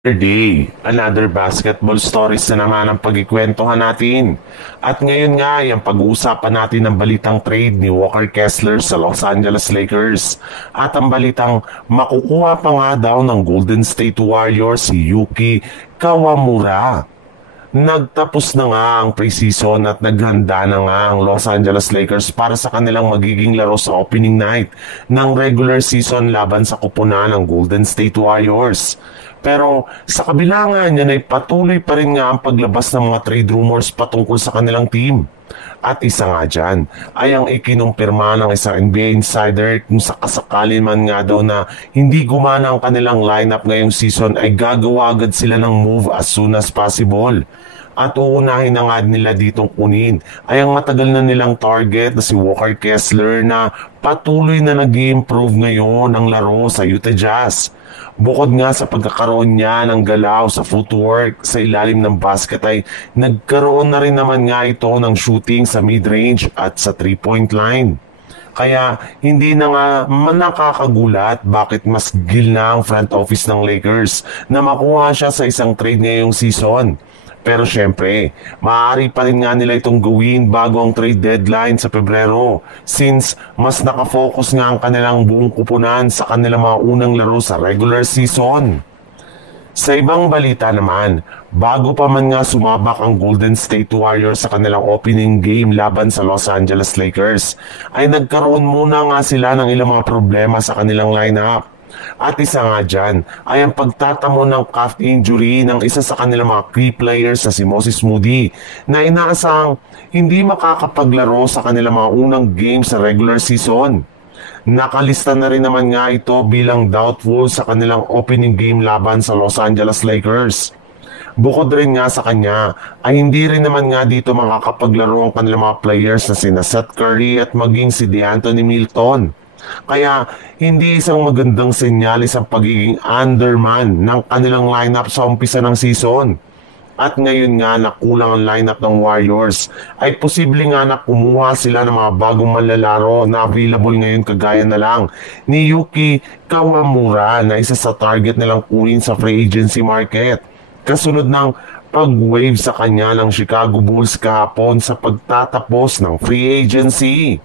Day, another basketball stories na naman ang pagkikwentuhan natin. At ngayon nga, yung pag-uusapan natin ang balitang trade ni Walker Kessler sa Los Angeles Lakers. At ang balitang makukuha pa nga daw ng Golden State Warriors si Yuki Kawamura. Nagtapos na nga ang preseason at naghanda na nga ang Los Angeles Lakers para sa kanilang magiging laro sa opening night ng regular season laban sa kupunan ng Golden State Warriors. Pero sa kabila nga niyan ay patuloy pa rin nga ang paglabas ng mga trade rumors patungkol sa kanilang team. At isa nga dyan ay ang ikinumpirma ng isang NBA insider kung sakasakali man nga daw na hindi gumana ang kanilang lineup ngayong season ay gagawa agad sila ng move as soon as possible. At uunahin na nga nila ditong kunin ay ang matagal na nilang target na si Walker Kessler na patuloy na nag-i-improve ngayon ang laro sa Utah Jazz. Bukod nga sa pagkakaroon niya ng galaw sa footwork sa ilalim ng basket ay nagkaroon na rin naman nga ito ng shooting sa mid-range at sa 3-point line. Kaya hindi na nga nakakagulat bakit mas gil na ang front office ng Lakers na makuha siya sa isang trade ngayong season. Pero syempre, maaari pa rin nga nila itong gawin bago ang trade deadline sa Pebrero since mas nakafocus nga ang kanilang buong kupunan sa kanilang mga unang laro sa regular season. Sa ibang balita naman, bago pa man nga sumabak ang Golden State Warriors sa kanilang opening game laban sa Los Angeles Lakers, ay nagkaroon muna nga sila ng ilang mga problema sa kanilang lineup. At isa nga dyan ay ang pagtatamo ng calf injury ng isa sa kanilang mga key players na si Moses Moody na inaasang hindi makakapaglaro sa kanilang mga unang game sa regular season. Nakalista na rin naman nga ito bilang doubtful sa kanilang opening game laban sa Los Angeles Lakers. Bukod rin nga sa kanya ay hindi rin naman nga dito makakapaglaro ang kanilang mga players na sina Seth Curry at maging si DeAnthony Milton. Kaya hindi isang magandang senyalis ang pagiging underman ng kanilang lineup sa umpisa ng season. At ngayon nga nakulang ang lineup ng Warriors ay posible nga na kumuha sila ng mga bagong manlalaro na available ngayon kagaya na lang ni Yuki Kawamura na isa sa target nilang kunin sa free agency market. Kasunod ng pag-wave sa kanya ng Chicago Bulls kahapon sa pagtatapos ng free agency.